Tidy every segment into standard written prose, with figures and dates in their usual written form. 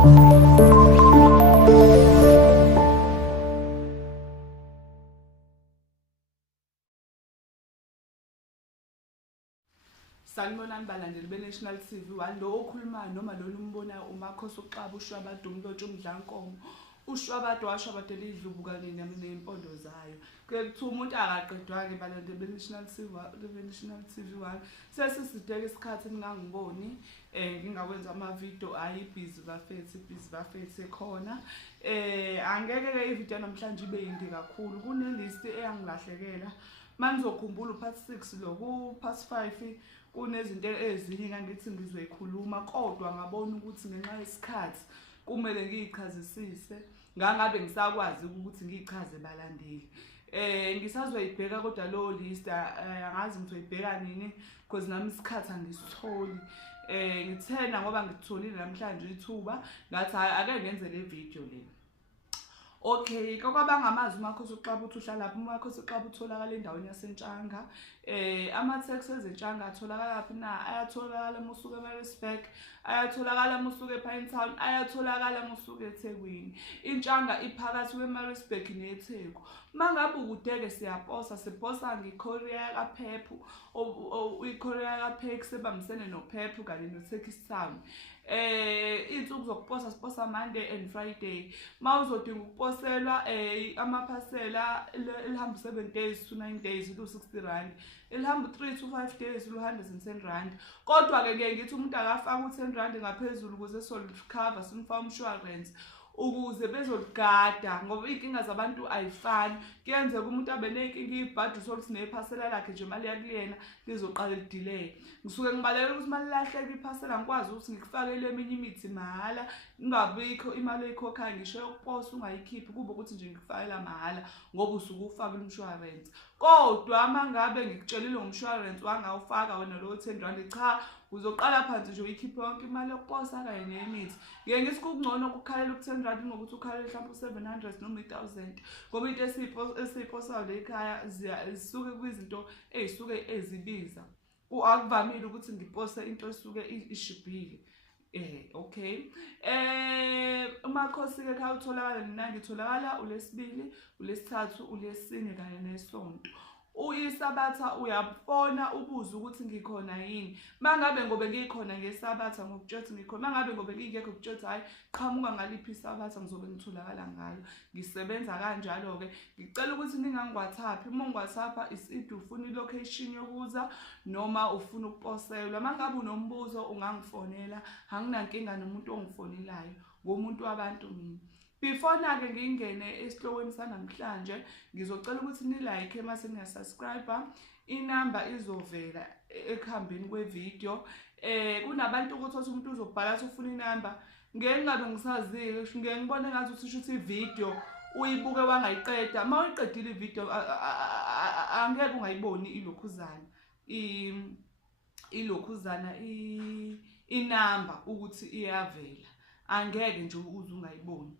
Sanibonani balandeli be-National TV1 lo okhulumayo noma lo umbonayo uMakhosi uXaba uShwabada umlotshi umdlankomo uShwabada washwabadela idlubu kanye nempondo zayo kuthiwa umuntu akaqedwa-ke balandeli be-National TV1 sesisideke isikhathi ningangiboni ngingawenza amavidiyo ayibhizi bafethi ekhona angeke-ke ividiyo namhlanje ibe yinde kakhulu kunelisti eyangilahlekela manizokhumbula part 6 lo ku part 5 kunezinto ezinye ngangithi ngizoyikhuluma kodwa ngabona ukuthi ngenxa yesikhathi kumele ngiyichazisise ngangabe ngisakwazi ukuthi ngiyichaze balandeli ngisazoyibheka kodwa lo list angazi ngizoyibheka nini because nami isikhathi angisitholi ngithena ngoba ngitholile namhlanje ithuba ngathi ake ngenze le video le. Okay, kwabangamazi uMakhosi uXaba uhlala lapha. uMakhosi uXaba utholakala endaweni yaseNtshanga. Ama-taxi ezeNtshanga atholakala lapha na ayatholakala musuke eMaritzburg, ayatholakala musuke ePinetown, ayatholakala musuke eThekwini. iNtshanga iphakathi kweMaritzburg neTheku. Mangabe ukudeke siyaposa siposa ngeCourier kaPhephu, iCourier kaPhephu sebambisene noPhephu kanye noTurkish Town. Insuku zokuposa siposa Monday and Friday. Mawuzodinga ukuposelwa amaphasela elihamba 7 days to 9 days lu 60 rand, elihamba 3 to 5 days lu 110 rand. Kodwa ke ngithi umuntu akafaka u10 rand ngaphezulu ukuze recover simfa umshwarensi ukuze bezoligada ngoba inkinga zabantu ayifani. Kuyenzeka umuntu abe nenkinga ibhadi sokuthi nephasela lakhe nje imali yakuyena lizoqala lidelay. Ngisuke ngibalekela ukuthi imali lahleke iphasela ngikwazi ukuthi ngikufakele eminye imithi mahala ngingabikho imali eyikhokhayo ngisho yokuposa ungayikhiphi kube ukuthi nje ngikufakela mahala ngoba usuke ufakile umshwarensi. Kodwa mangabe ngikutshelile ngomshwarensi wangawufaka wena lo 10 rand cha uzoqala phansi nje uyikhiphe yonke imali yokuposa kanye nemithi. Ngeke ngithi kungcono ukukhalela u10 rand ngokuthi ukhalela mhlawumbe 700 noma 1000 ngoba into esiyiposayo le ekhaya zisuke kwizinto ezisuke ezibiza. Akuvamile ukuthi ngipose into esuke ishibhile. Okay. uMakhosi ke khaya utholakala mina ngitholakala uLesibili, uLesithathu, uLesine kanye neSonto. Isabatha uyabona ubuza ukuthi ngikhona yini. Mangabe ngobe ngikhona ngesabatha ngokutshothi ngikhona. Mangabe ngobe ngingekho ukutshothi hayi qhamuka ngaliphi isabatha ngizobe ngitholakala ngalo. Ngisebenza kanjalo ke. Ngicela ukuthi ningangi-WhatsApp. Uma ungi-WhatsAppa isidi ufuna ilocation yokuza noma ufuna ukuposelwa. Mangabe unombuzo ungangifonela. Anginankinga nomuntu ongifonelayo. Ngomuntu wabantu mina. Before na ke ngingene esihlokweni sanamhlanje ngizocela ukuthi ni-like mase niya-subscribe. Inamba izovela ekuhambeni kwevideo. Kunabantu ukuthi umuntu uzobhala ukuthi ufuna inamba ngeke ngabe ngisazile ngeke ngibone ngathi usisho ukuthi ivideo uyibuke wangayiqeda. Mawuyiqedile ivideo angeke ungayiboni ilokhuzana inamba ukuthi iyavela. Angeke nje uze ungayiboni.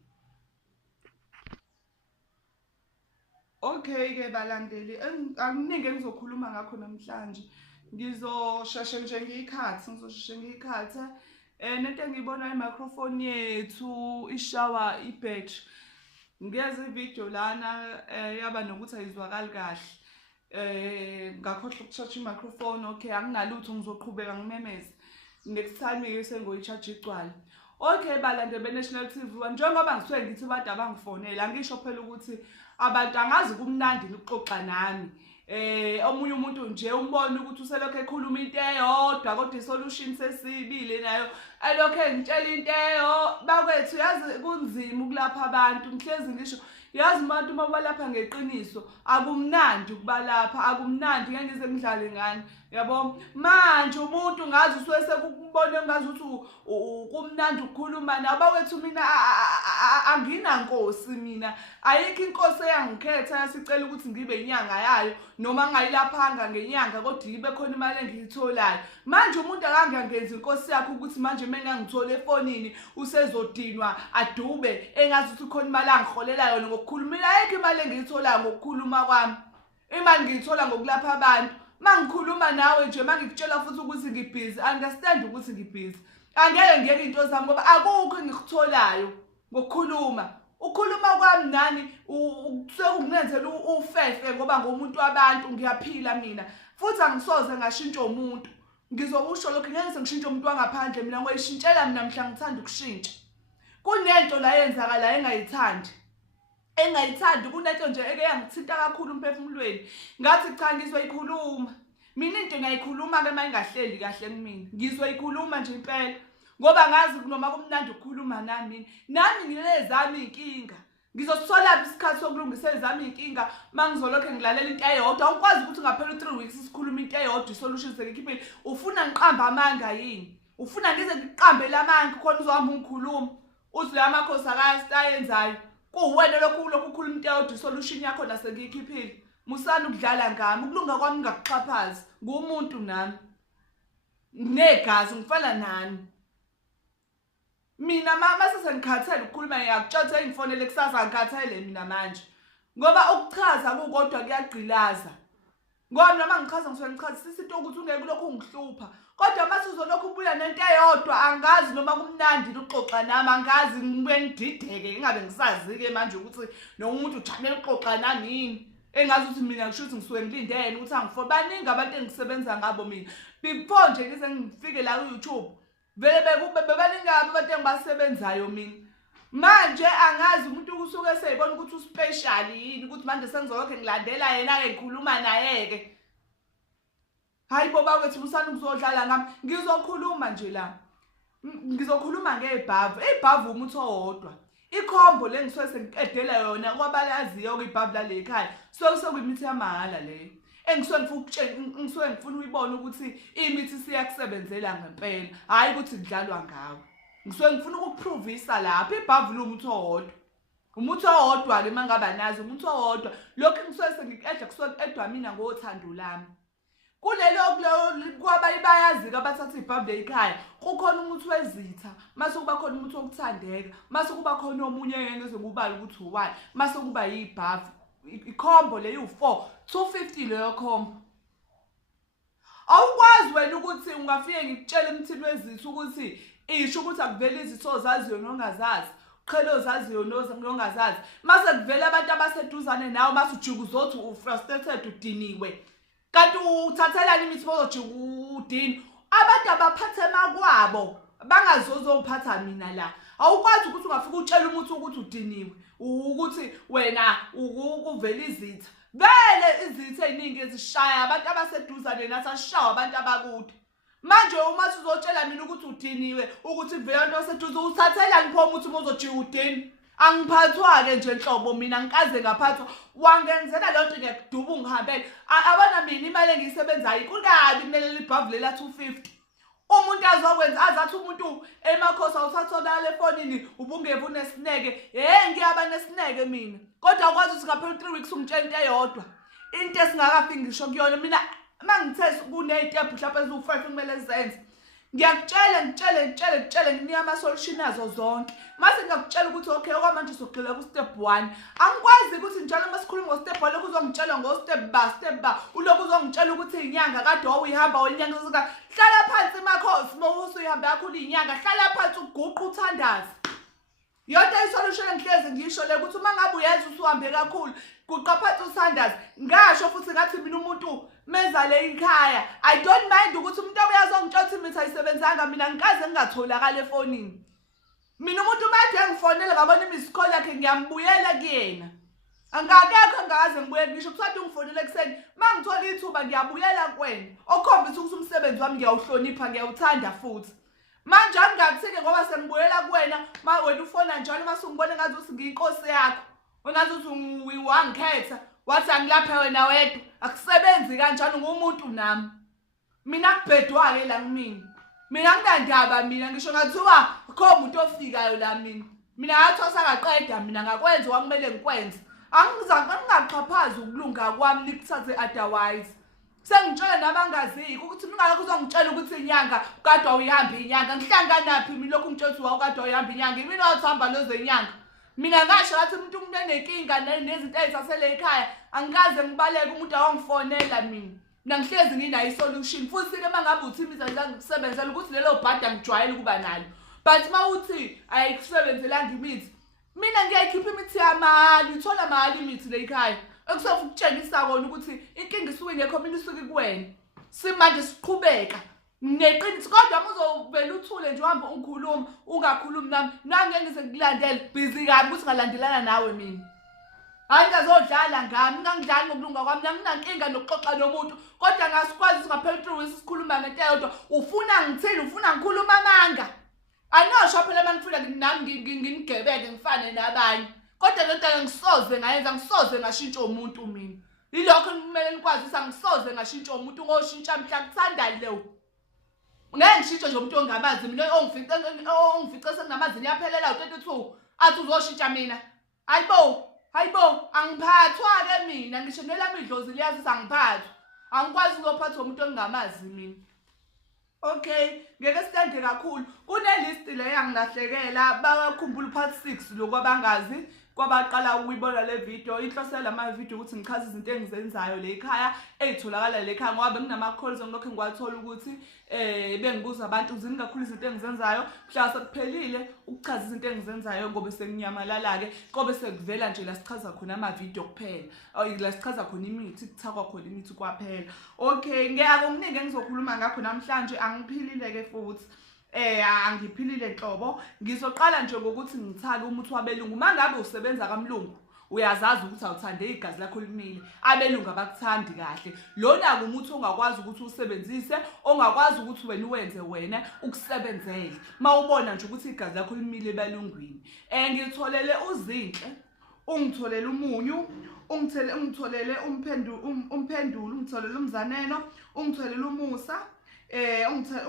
Okay ke balandeli akuningi engizokhuluma ngakho namhlanje. Ngizosheshe nje ngiyikhatha. Nento engiyibona i-microphone yethu ishower ibattery. Ngeze ivideo lana yaba nokuthi ayizwakali kahle. Ngakhohlwa uku-charge i-microphone. Okay, anginalutho ngizoqhubeka ngimemeze. Next time ke sengoyi-charge igcwala. Okay balandeli be-National TV1 njengoba ngisuke ngithi abantu abangifonela ngisho phela ukuthi abantu angazi kumnandi ukuxoxa nami. Omunye umuntu nje umbona ukuthi uselokho ekhuluma into eyodwa kodwa isolution sesibile nayo alokho ngitshela into bakwethu yazi kunzima ukulapha abantu. Ngihlezi ngisho yazi abantu mabalapha ngeqiniso akumnandi ukubalapha akumnandi ngeke ngize ngidlale ngani yabo. Manje umuntu ngazi usuke sekubone ngazi ukuthi kumnandi ukukhuluma nawe bakwethu. Mina anginankosi mina ayikho inkosi eyangikhetha yasicela ukuthi ngibe inyanga yayo noma ngayilaphanga ngenyanga kodwa ibe khona imali engiyitholayo. Manje umuntu akangenzi inkosi yakhe ukuthi manje mengangithola efonini usezodinwa adube engazi ukuthi khona imali angikholela yona ngokukhulumela. Ayikho imali engiyitholayo ngokukhuluma kwami. Imali ngiyithola ngokulapha abantu. Mangikhuluma nawe nje mangikutshela futhi ukuthi ngibhizi understand ukuthi ngibhizi. angeke ngiyeke into zami ngoba akukho engikutholayo ngokukhuluma. Ukhuluma kwami nani sekunenzela ufefe ngoba ngomuntu wabantu ngiyaphila mina. Futhi angisoze ngashintsha umuntu. Ngizokusho lokho ngeke sengishintshe umuntu wangaphandle mina ngoyishintshela mina mhla ngithanda ukushintsha. Kunento la yenzakala engayithandi. Engayithandi kunento nje eke yangithinta kakhulu emphefumulweni. Ngathi cha ngizoyikhuluma. Mina into ngiyayikhuluma ke mayingahleli kahle kumina. Ngizoyikhuluma nje impela. Ngoba ngazi noma kumnandi ukukhuluma nami nginezami inkinga. Ngizosithola isikhathi sokulungisa ezami inkinga mangizolokho ngilalela into eyodwa. Awukwazi ukuthi ngaphela 3 weeks sikhuluma into eyodwa isolution sekikhiphile. Ufuna ngiqamba amanga yini? Ufuna ngize ngiqambe lamanga khona uzohamba ungikhuluma. Uthi la makhosi akayenzayo. Kuwena lokhu ukhuluma into eyodwa isolution yakho la sekikhiphile. Musana ukudlala ngami. Ukulunga kwami ngakuxhaphazi. Ngumuntu nami. Negazi ngifana nani. Mina mase sengikhathele ukukhuluma ngiyakutshela ngifonele kusasa ngikhathele mina manje. Ngoba ukuchaza kukodwa kuyagqilaza. Ngoba noma ngichaza ngisuke ngichaza sisithi ukuthi ungeke lokho ungihlupha. Kodwa mase uzolokhu ubuya nento eyodwa angazi noma kumnandi ukuxoxa nami angazi ngibuye ngidideke ngingabe ngisazi ke manje ukuthi nomuntu ujamele ukuxoxa nami yini. Engazi ukuthi mina ngisho ukuthi ngisuke ngilindele ukuthi angifo baningi abantu engisebenza ngabo mina. Before nje ngize ngifike la ku YouTube vele bebaningi abantu engibasebenzayo mina. Manje angazi umuntu kusuke seyibona ukuthi uspecial yini ukuthi manje sengizolokho ngilandela yena ke ngikhuluma naye ke. Hayi boba kwethu usana ukuzodlala ngami ngizokhuluma nje la. Ngizokhuluma ngebhavu. Ibhavu umuntu owodwa. Ikhombo lengisuke sengiqedela yona kwabalaziyo ke ibhavu la lekhaya. Sekuyimithi yamahala le. Ngisuke ngifuna uyibona ukuthi imithi siyakusebenzela ngempela. Hayi ukuthi kudlalwa ngawo. Ngisuke ngifuna ukuprovisa lapha ibhavu lo umuntu owodwa. Umuntu owodwa ke mangaba nazo umuntu owodwa. Lokho ngisuke sengiqedla kusuke edwa mina ngothando lami. Kulelo kwaba ibayazi abathatha ibhavu lekhaya. Kukhona umuntu wezitha, mase kuba khona umuntu wokuthandeka, mase kuba khona omunye ngeke ngubali ukuthi uwani, mase kuba yibhavu. Ikhombo le u4 250 leyo khombo. Awukwazi wena ukuthi ungafike ngikutshela emthini wezithu ukuthi isho ukuthi akuvela izitho zaziyo nongazazi. Uqhele ozaziyo nongazazi. Mase kuvela abantu abaseduzane nawe mase ujuka uzothi ufrustrated udiniwe. Kanti uthathelani imithi bozojuka udini. Abantu abaphathe makwabo bangazozophatha mina la. Awukwazi ukuthi ungafika utshela umuntu ukuthi udiniwe. Ukuthi wena ukuvela izitha. Vele izitha eziningi ezishaya abantu abaseduzane nathi ashawa abantu abakude. Manje uma sizotshela mina ukuthi udiniwe ukuthi vele into aseduze uthathelani pho umuthi uzojika udini. Angiphathwa ke nje enhlobo mina ngikaze ngaphathwa wangenzela lonto ngiyakuduba ungihambele. Abona mina imali engisebenzayo kukabi kumele libhavu lela 250. Umuntu azokwenza azathi umuntu emakhosi awuthathola le fonini ubungeve unesineke. Ngiyaba nesineke mina. Kodwa akwazi ukuthi ngaphela 3 weeks ungitshela into eyodwa. Into esingakafiki ngisho kuyona mina mangithe kunezitep mhlawumbe ezu5 kumele zenze. Ngiyakutshela nginika ama-solution azo zonke. Mase ngiyakutshela ukuthi okay okwamanje sogxila ku step 1. Angikwazi ukuthi njalo masikhuluma ngo step 1 lokhu uzongitshela ngo step ba. Ulokhu uzongitshela ukuthi inyanga kade wawuyihamba wenyanga usuka hlala phansi makhosi mawusu uyihamba yakho inyanga hlala phansi uguqa uthandaze. Yonke isolution engihleze ngisho le ukuthi uma ngabe uyenza usuhambe kakhulu guqa phansi uthandaze. Ngasho futhi ngathi mina umuntu meza le ikhaya I don't mind ukuthi umuntu uyazongitshela ukuthi imithi ayisebenzanga mina ngikaze ngingatholakala efonini. Mina umuntu manje ngifonele ngabona imiss call yakhe ngiyambuyela kuyena. Angakekho ngaze ngibuye ngisho kusathi ungifonele kuseni mangithola ithuba ngiyabuyela kuwena. Okhombisa ukuthi umsebenzi wami ngiyawuhlonipha ngiyawuthanda futhi. Manje angakuthike ngoba sengibuyela kuwena wena ufona njalo mase ungibone ngathi uthi ngiyinkosi yakho. Wengathi uthi wangikhetha wathi angilapha wena wedwa akusebenzi kanjalo ngumuntu nami. Mina kubhedwa ke la kumina. Mina nginandaba mina ngisho ngathiwa akho umuntu ofikayo la mina. Mina ngathi wasakaqeda mina ngakwenza wakumele ngikwenze. Angingaqhaphazi ukulunga kwami nikuthathe otherwise. Sengitshela nabangaziko ukuthi mingaka uzongitshela ukuthi inyanga kade awuyihamba inyanga ngihlanganaphi mina lokhu ngitshela ukuthi wawukade awuyihamba inyanga mina wathamba loze inyanga. Mina ngasho ngathi umuntu enenkinga nezinto ezisasele ekhaya angikaze ngibaleke umuntu awangifonela mina. mina ngihlezi nginayo isolution futhi-ke uma ngabe uthi imizanjana ngikusebenzela ukuthi lelo bhada ngijwayele ukuba nalo but uma uthi ayikusebenzelanga imithi mina ngiyayikhipha imithi yamali uthola mahali imithi le ekhaya ekusofa ukutshengisa kona ukuthi inkinga isuke ingekho mina isuke kuwena simanje siqhubeka neqiniso kodwa uzovela uthule nje uhamba ungikhuluma ungakhulumi nami ngeke ngize ngikulandele busy kabi ukuthi ngalandelana nawe mina hayi ngazodlala ngami ngangidlali ngokulunga kwami nginankinga nokuxoxa nomuntu kodwa ngasikwazi singaphela through isikhuluma ngento eyodwa ufuna ngithini ufuna ngikhuluma amanga anosho phela mangifuna nami nginigebeke ngifane nabanye kodwa lento ngisoze ngayenza ngisoze ngashintsha umuntu mina yilokho kumele nikwazisa ngisoze ngashintsha umuntu ngoshintsha mhla kuthanda leyo ngeke ngishintshe nje umuntu ongamazi mina ongifice senginamazi niyaphelela u32 athi uzoshintsha mina hayibo angiphathwa-ke mina ngisho nelami idlozi liyazi angiphathwa angikwazi ukuphathwa umuntu ongamazi mina okay ngeke sithande kakhulu kunelisti le yangilahlekela bakhumbula part 6 lokho abangazi kwabaqala ukuyibona le video inhloso lama video ukuthi ngichaze izinto engizenzayo le ekhaya ezitholakala le ekhaya ngoba benginama calls ngilokho ngiwathola ukuthi bengibuza abantu uzini kakhulu izinto engizenzayo mhla sekuphelile ukuchaza izinto engizenzayo ngoba senginyamalala ke kobe sekuvela nje la sichaza khona ama video kuphela la sichaza khona imithi kuthakwa khona imithi kwaphela okay ngiyakuningi engizokhuluma ngakho namhlanje angiphilile ke futhi angiphilile nhlobo ngizoqala nje ngokuthi ngithake umuthi wabelungu mangabe usebenza kamlungu uyazazi ukuthi awuthande igazi lakho limile abelungu abakuthandi kahle lona umuthi ongakwazi ukuthi usebenzise ongakwazi ukuthi wena uwenze wena ukusebenzele mawubona nje ukuthi igazi lakho limile ebalungwini ngitholele uzinhle ungitholele umunyu ungitholele umphendulo ungitholele umzaneno ungitholele umusa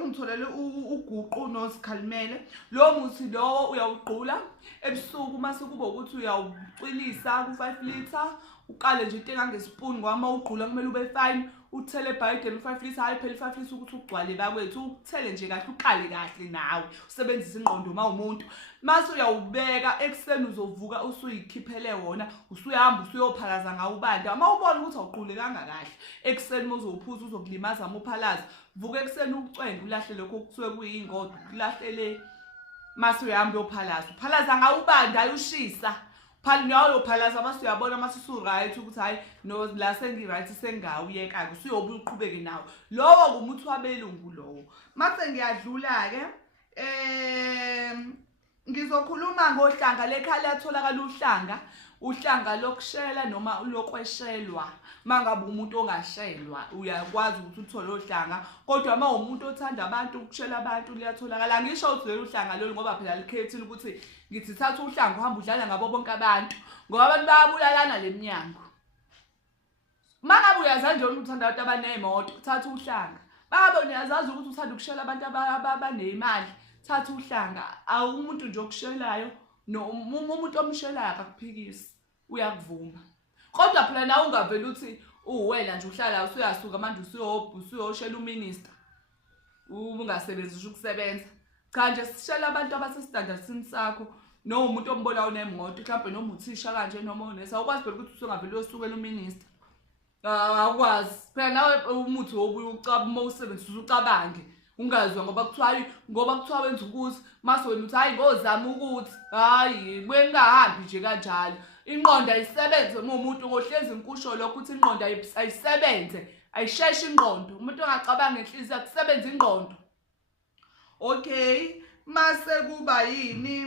ungitholele uguqu nosikhalimele lo muthi lowo uyawuqhula ebusuku mase kuba ukuthi uyawucwilisa ku5 liter uqale nje into engangespoon ngoba mawuqhula kumele ube fine uthele ebhayideni u5 liter hayi phela 5 liter ukuthi ugcwale bakwethu uthele nje kahle uqale kahle nawe usebenzise ingqondo mawumuntu mase uyawubeka ekseni uzovuka usuyikhiphele wona usuyahamba usuyophalaza ngawo ubanda mawubona ukuthi awuqhulekanga kahle ekseni mawuzophuza uzokulimaza amophalaza vuka ekseni ucwende ulahle lokho kusuke kuyingodo ulahlele mase uyahamba uyophalaza uphalaza ngawo ubanda ayushisa phela nayo phalaza mase uyabona mase usu right ukuthi hayi no la sengi right sengawuyeka ke usuyobuya uqhubeke nawo lowo umuthi wabelungu lowo mase ngiyadlula ke ngizokhuluma ngohlanga lekhaya latholakala uhlanga lokushela noma lokweshelwa mangabe umuntu ongashelwa uyakwazi ukuthi uthole ohlanga kodwa uma umuntu othanda abantu ukushela abantu liyatholakala ngisho ukuthi lelo hlanga lolu ngoba phela likhethile ukuthi ngithi thatha uhlanga uhamba udlala ngabo bonke abantu ngoba abantu bayabulalana leminyango mangabe uyazazi nje ukuthi uthanda abantu abanemoto thatha uhlanga baba uyazazi ukuthi uthanda ukushela abantu abanemali thatha uhlanga awumuntu nje okushelayo no umuntu omshelayo akakuphikisi uyakuvuma kodwa phela nawe ungavela uthi uwena nje uhlala usuyasuka manje usuyoshela uminister ungasebenzisi ukusebenza cha nje sishela abantu abasestandardini sakho no umuntu ombona unemoto mhlawumbe noma uthisha kanje noma unesa awukwazi phela ukuthi usungavela uyosukela uminister akwazi phela nawe umuthi wobuye ucaba uma usebenzisa ucabange ungazwa ngoba kuthiwa wenza ukuthi mase wena uthi hayi ngozama ukuthi hayi buye ngingahambi nje kanjalo ingqondo ayisebenze uma umuntu ngohlezi inkusho lokho ukuthi ingqondo ayisebenze ayisheshe ingqondo umuntu ongacabanga enhliziyo akusebenza ingqondo okay mase kuba yini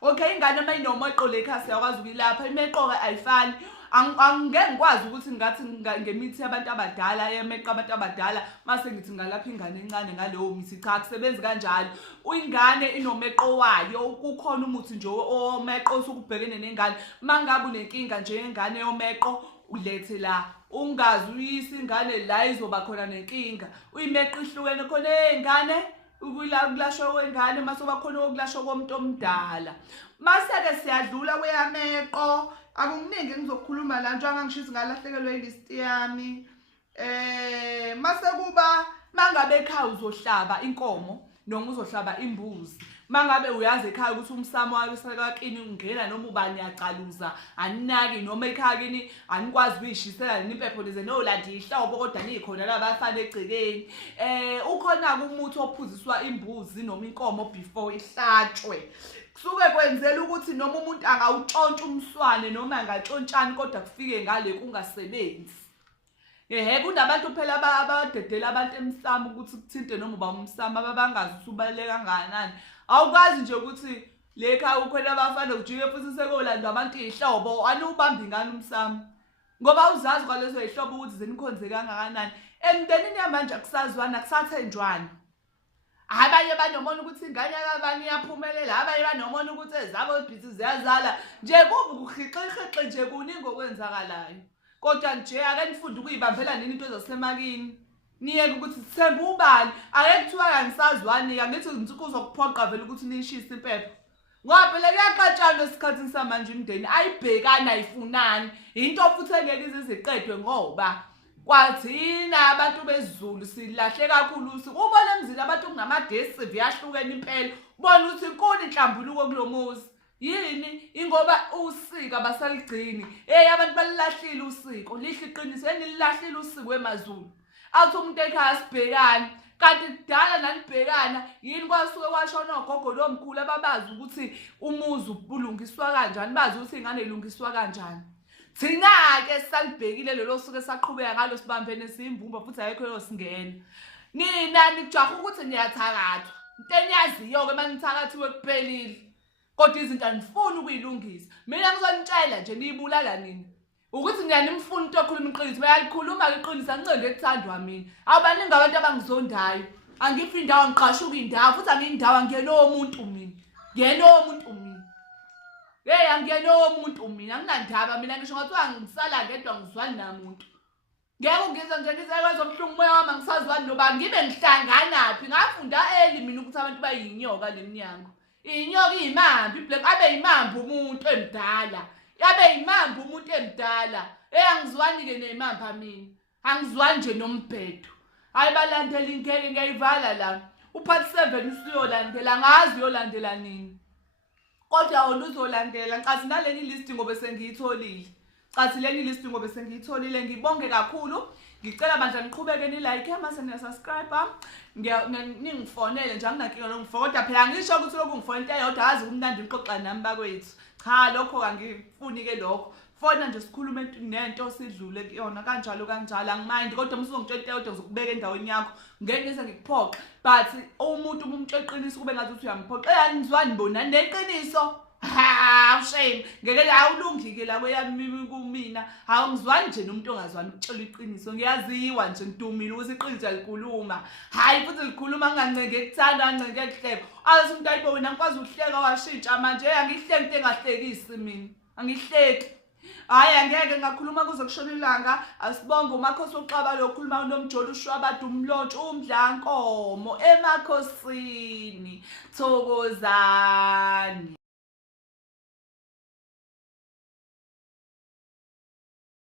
okay ingane mayinomeqo lekhaya siyakwazi ukuyilapha imeqo ayifani angeke ngikwazi ukuthi ngathi ngemithi yabantu abadala yemeqa abantu abadala mase ngithi ngalapha ingane encane ngaleyo mithi cha akusebenzi kanjalo ingane inomeqo wayo kukhona umuthi nje omeqo usukubhekene nengane mangabe unenkinga nje ingane yomeqo ulethe la ungazi uyisa ingane la izoba khona nenkinga uyimeqo ihlukene khona ezingane ukulashwa kwengane mase kuba khona okulashwa komuntu omdala mase ke siyadlula kweyameqo akuningi engizokhuluma la njengoba ngishisa ngalahlekelwe ilist yami mase kuba mangabe ekhaya uzohlaba inkomo noma uzohlaba imbuzi mangabe uyazi ekhaya ukuthi umsamo wakini ungena noma ubani yacaluza aninaki noma ekhaya kini anikwazi ukuyishisela nimpepho leze nolanda ihlobo kodwa nikhona la bafana egcekeni ukhona umuthi ophuziswa imbuzi noma inkomo before ihlatshwe kusuke kwenzela ukuthi noma umuntu angawutshontsha umswane noma angatshontshani kodwa kufike ngale kungasebenzi kunabantu phela abadedela abantu emsamo ukuthi kuthinte noma uba umsamo ababangazi ukuthi ubaluleke kangakanani awukazi nje ukuthi lekha ukhona abafana ujike futhi sekolanda abantu ihlobo anubamba ingane umsamo ngoba uzazi kwalezo ihlobo ukuthi zenikhonze kangakanani emndenini yamanje akusazwana akusathenjwana abanye banomona ukuthi ingane yakabani iyaphumelela abanye banomona ukuthi ezabo ibhizi ziyazala nje kuba ukuhixixexe nje kuningi okwenzakalayo kodwa nje ake nifunde ukuyibambela nini into ezasemakini niyeke ukuthi sithemba ubani ake kuthiwa kangisazwani angithi ngizokuphoqa vele ukuthi nishise impepho ngoba phela kuyaqatshana esikhathini samanje imndeni ayibhekana ayifunani into futhi engeke iziqedwe ngoba kwathina abantu bezulu silahle kakhulu ubona emzini abantu kunama-DStv yahlukene impela ubona ukuthi inkulu inhlambuluko kulomuzi yini ingoba usiko abasaligcini abantu balilahlile usiko lihle iqiniso enililahlile usiko emazulu athi umuntu ekhaya sibhekana kanti kudala nanibhekana yini kwasuke kwashona ogogo lomkhulu ababazi ukuthi umuzi ulungiswa kanjani bazi ukuthi ingane ilungiswa kanjani thina-ke sisalibhekile lelo suke saqhubeka ngalo sibambene siyimbumba futhi ayekho yosingena nina nikujaha ukuthi niyathakathwa into eniyaziyo-ke uma nithakathiwe kuphelile kodwa izinto anifuni ukuyilungisa mina ngizonitshela nje niyibulala nina ukuthi niyanimfuna into okhuluma iqiniso bayalikhuluma iqiniso ancende ekuthandwa mina abaningi abantu abangizondayo angiphi indawo ngiqashuka indawo futhi angiyindawo angiyena omuntu mina ngiyena omuntu mina angiyena omuntu mina anginandaba mina ngisho ngathiwa ngisala ngedwa ngizwani namuntu ngeke ungize nje ngisekwenza ubuhlungu moya wami angisazwani noba ngibe ngihlanganaphi ngafunda eli mina ukuthi abantu bayinyoka leminyango inyoka iyimambi black abe yimambi umuntu emdala yabe yimambi umuntu emdala angizwani-ke neyimamba mina angizwani nje nombhedo hayi balandela inkeke ngiyayivala la uphathi 7 usuyolandela ngazi uyolandela nini kodwa wona uzolandela ncathi naleni list ngobe sengiyitholile cathi leni list ngobe sengiyitholile ngibonge kakhulu ngicela bandla niqhubeke ni-like mase niya-subscribe ningifonele nje anginankinga nongifona kodwa phela ngisho ukuthi lokhu ngifona into eyodwa yazi kumnandi nixoxa nami bakwethu cha lokho angifuni-ke lokho fona nje sikhulume nento sidlule kuyona kanjalo angimindi kodwa musuzongitshela into eyodwa ngizokubeka endaweni yakho ngeke ngise ngikuphoxe but umuntu umuntu eqiniso kube ngathi uyamphoqa yanizwani bona neqiniso shame ngeke awulungi-ke la kweyami kumina awungizwani nje nomuntu ongazwani ukutshela iqiniso ngiyaziwa nje ngidumile ukuthi iqiniso alikhuluma hayi futhi likhuluma ngingancenge ekuthanda ngincenge ekuhleka athi umuntu ayibona ngikwazi ukuhleka washintsha manje angihleki into engahlekisi mina angihleki hayi angeke ngakhuluma kuze kushona ilanga asibonge umakhosi oqaba lokhuluma uNomjolo uShwabada umlontshe umdlankomo emakhosini thokozani